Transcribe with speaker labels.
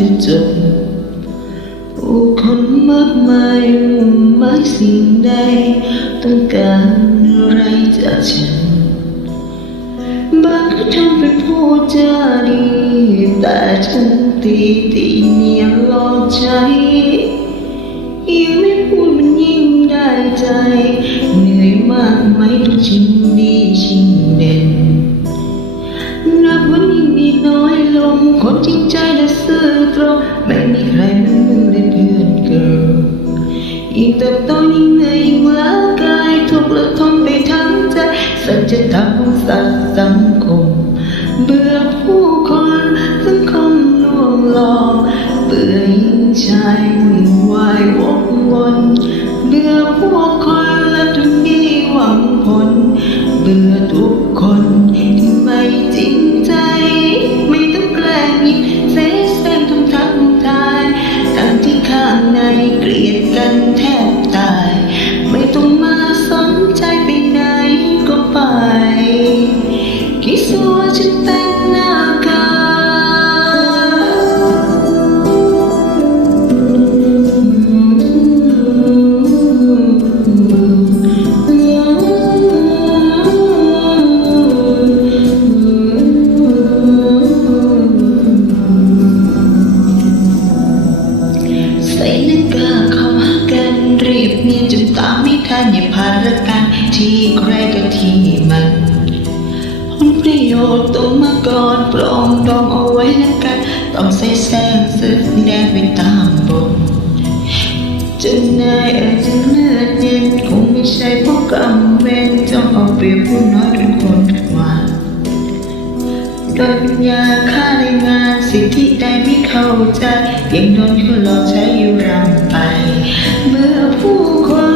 Speaker 1: จะจบผู้คนมากมายมุ่งหมายสิ่งใด ต้องการอะไรจากฉัน บางครั้งทำเป็นผู้จาดี แต่ฉันตีตีเนียนลองใจยิ่งไม่พูดมันยิ่งได้ใจ เหนื่อยมากไหมทุกชิ้นดีชิ้นเด่นนับวันยิ่งมีน้อยลงคนจริงใจและซื่อ ตรงไม่มีใครเหมือนมึงเลยเพื่อนเกิร์ลยิ่งเติบโตยิ่งเหนื่อยยิ่งล้ากายทุกข์และทนไปทั้งใจสัจธรรมของสัตว์สังคม เบื่อผู้คนสังคมลวงหลอกเบื่อหญิงชายวุ่นวายวกวนเบื่อพวกคน ตันอย่าพาละกันที่ใครก็ที่มันผลประโยชน์ต้องมาก่อนปลองดองเอาไว้ละกันต้องใส่แซงสึกแดงไปตามบทจะนายอาจจะเลือดเย็นคงไม่ใช่เพราะกรรมเวรจ้องเอาเปรียบผู้น้อยเป็นคนกว่าโดนปัญญาค่าในงานสิที่ใดไม่เข้าใจยังโดนเขาหลอกใช้อยู่รำไป เมื่อผู้คน